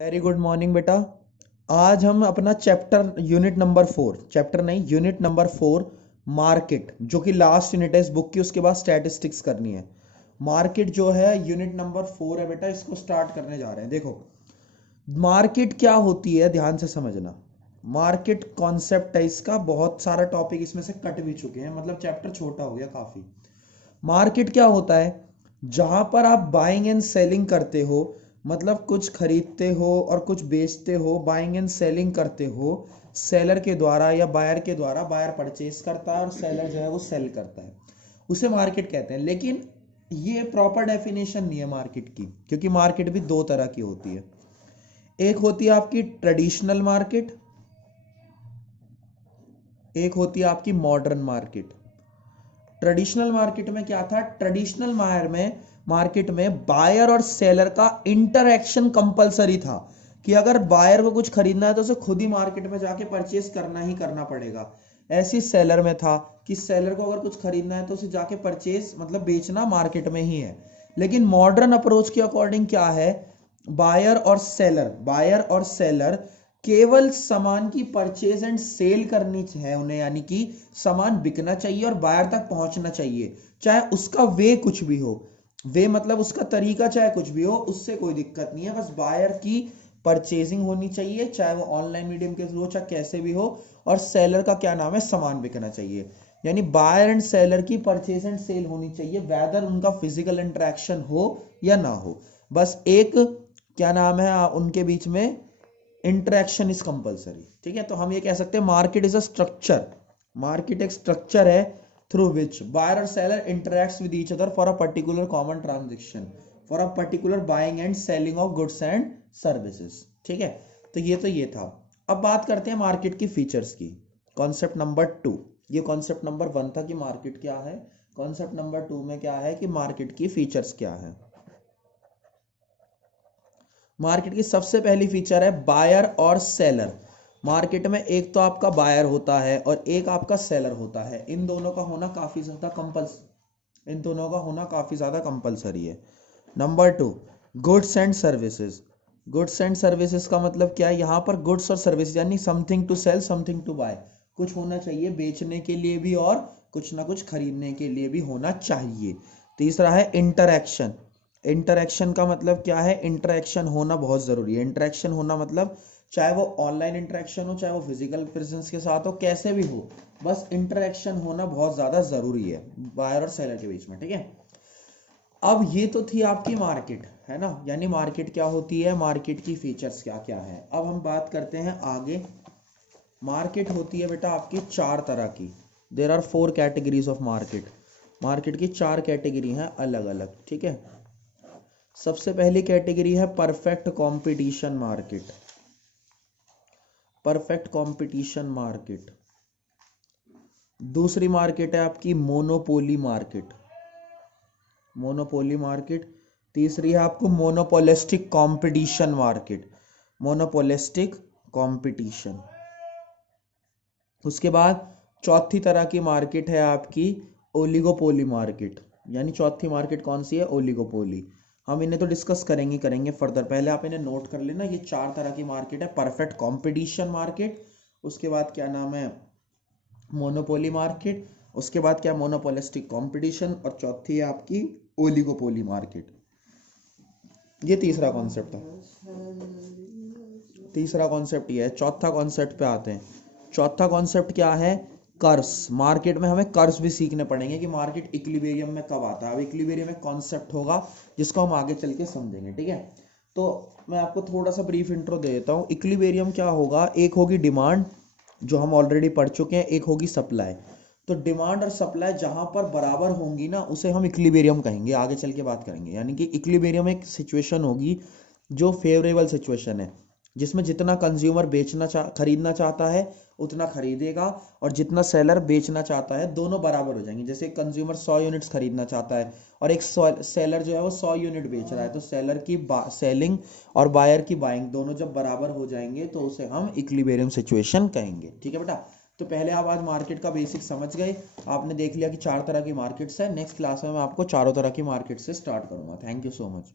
Very good morning बेटा। आज हम अपना चैप्टर यूनिट नंबर 4 मार्केट, जो कि लास्ट यूनिट है इस बुक की, उसके बाद स्टैटिस्टिक्स करनी है। मार्केट जो है यूनिट नंबर 4 है बेटा, इसको स्टार्ट करने जा रहे हैं। देखो, मार्केट क्या होती है ध्यान से समझना। मार्केट कॉन्सेप्ट है इसका, बहुत सारा टॉपिक इसमें से कट भी चुके हैं, मतलब चैप्टर छोटा हो गया काफी। मार्केट क्या होता है? जहां पर आप बाइंग एंड सेलिंग करते हो, मतलब कुछ खरीदते हो और कुछ बेचते हो, बाइंग एंड सेलिंग करते हो सेलर के द्वारा या बायर के द्वारा। बायर परचेस करता है और सेलर जो है वो सेल करता है, उसे मार्केट कहते हैं। लेकिन ये प्रॉपर डेफिनेशन नहीं है मार्केट की, क्योंकि मार्केट भी दो तरह की होती है। एक होती है आपकी ट्रेडिशनल मार्केट, एक होती है आपकी मॉडर्न मार्केट। ट्रेडिशनल मार्केट में क्या था? ट्रेडिशनल मार्केट में बायर और सेलर का इंटरैक्शन कंपलसरी था, कि अगर बायर को कुछ खरीदना है तो उसे खुद ही मार्केट में जाके परचेस करना ही करना पड़ेगा। ऐसी सेलर में था कि सेलर को अगर कुछ खरीदना है तो उसे जाके परचेस मतलब बेचना मार्केट में ही है। लेकिन मॉडर्न अप्रोच के अकॉर्डिंग क्या है? बायर और सेलर केवल सामान की परचेज एंड सेल करनी है उन्हें, यानी कि सामान बिकना चाहिए और बायर तक पहुंचना चाहिए, चाहे उसका वे कुछ भी हो। वे मतलब उसका तरीका चाहे कुछ भी हो, उससे कोई दिक्कत नहीं है। बस बायर की परचेजिंग होनी चाहिए, चाहे वो ऑनलाइन मीडियम के थ्रू हो, चाहे कैसे भी हो। और सेलर का क्या नाम है? सामान बिकना चाहिए। यानी बायर एंड सेलर की परचेज एंड सेल होनी चाहिए, वेदर उनका फिजिकल इंटरेक्शन हो या ना हो। बस एक क्या नाम है उनके बीच में इंटरेक्शन इज कंपलसरी। ठीक है, तो हम ये कह सकते हैं market is a structure. Market एक स्ट्रक्चर है थ्रू विच बायर और seller interacts with each other for a particular common transaction, for a particular buying and selling of goods and services. ठीक है, तो ये था। अब बात करते हैं मार्केट की फीचर्स की। कॉन्सेप्ट नंबर 2, ये कॉन्सेप्ट नंबर 1 था कि मार्केट क्या है। कॉन्सेप्ट नंबर 2 में क्या है कि मार्केट की फीचर्स क्या है। मार्केट की सबसे पहली फीचर है बायर और सेलर। मार्केट में एक तो आपका बायर होता है और एक आपका सेलर होता है। इन दोनों का होना काफी ज्यादा कंपलसरी है। Number 2, goods and services. Goods and services का मतलब क्या है? यहां पर गुड्स और सर्विस यानी something to sell, something to buy. कुछ होना चाहिए बेचने के लिए भी और कुछ ना कुछ खरीदने के लिए भी होना चाहिए। तीसरा है इंटरैक्शन। इंटरैक्शन का मतलब क्या है? इंटरैक्शन होना बहुत जरूरी है। इंटरैक्शन होना मतलब चाहे वो ऑनलाइन इंटरैक्शन हो, चाहे वो फिजिकल प्रेजेंस के साथ हो, कैसे भी हो, बस इंटरैक्शन होना बहुत ज्यादा जरूरी है बायर और सेलर के बीच में। ठीक है, अब ये तो थी आपकी मार्केट, है ना। यानी मार्केट क्या होती है, मार्केट की फीचर्स क्या क्या है। अब हम बात करते हैं आगे। मार्केट होती है बेटा आपकी चार तरह की। There are 4 categories of market. Market की 4 कैटेगरी हैं अलग अलग। ठीक है, सबसे पहली कैटेगरी है perfect competition market. Perfect competition market. दूसरी मार्केट है आपकी मोनोपोली मार्केट। Monopoly market. तीसरी है आपको monopolistic competition market. Monopolistic competition. उसके बाद चौथी तरह की मार्केट है आपकी ओलिगोपोली मार्केट। यानी चौथी मार्केट कौन सी है? ओलिगोपोली। हम इन्हें तो डिस्कस करेंगे फर्दर, पहले आप इन्हें नोट कर लेना। ये 4 तरह की मार्केट है। परफेक्ट कंपटीशन मार्केट, उसके बाद क्या नाम है मोनोपोली मार्केट, उसके बाद क्या मोनोपोलिस्टिक कंपटीशन, और चौथी है आपकी ओलिगोपोली मार्केट। ये तीसरा कॉन्सेप्ट था। तीसरा कॉन्सेप्ट ये है। चौथा कॉन्सेप्ट पे आते हैं। चौथा कॉन्सेप्ट क्या है? कर्व्स। मार्केट में हमें कर्व्स भी सीखने पड़ेंगे कि मार्केट इक्विलिब्रियम में कब आता है। अब इक्विलिब्रियम एक कॉन्सेप्ट होगा जिसको हम आगे चल के समझेंगे। ठीक है, तो मैं आपको थोड़ा सा ब्रीफ इंट्रो दे देता हूँ। इक्विलिब्रियम क्या होगा? एक होगी डिमांड, जो हम ऑलरेडी पढ़ चुके हैं, एक होगी सप्लाई। तो डिमांड और सप्लाई जहां पर बराबर होंगी ना, उसे हम इक्विलिब्रियम कहेंगे। आगे चल के बात करेंगे। यानी कि इक्विलिब्रियम एक सिचुएशन होगी जो फेवरेबल सिचुएशन है, जिसमें जितना कंज्यूमर खरीदना चाहता है उतना खरीदेगा, और जितना सेलर बेचना चाहता है, दोनों बराबर हो जाएंगे। जैसे कंज्यूमर 100 यूनिट्स खरीदना चाहता है और एक सेलर जो है वो 100 यूनिट बेच रहा है, तो सेलर की सेलिंग और बायर की बाइंग दोनों जब बराबर हो जाएंगे तो उसे हम इक्विलिब्रियम सिचुएशन कहेंगे। ठीक है बेटा, तो पहले आप आज मार्केट का बेसिक समझ गए। आपने देख लिया कि 4 तरह की मार्केट्स है। नेक्स्ट क्लास में मैं आपको चारों तरह की मार्केट से स्टार्ट करूंगा। Thank you so much.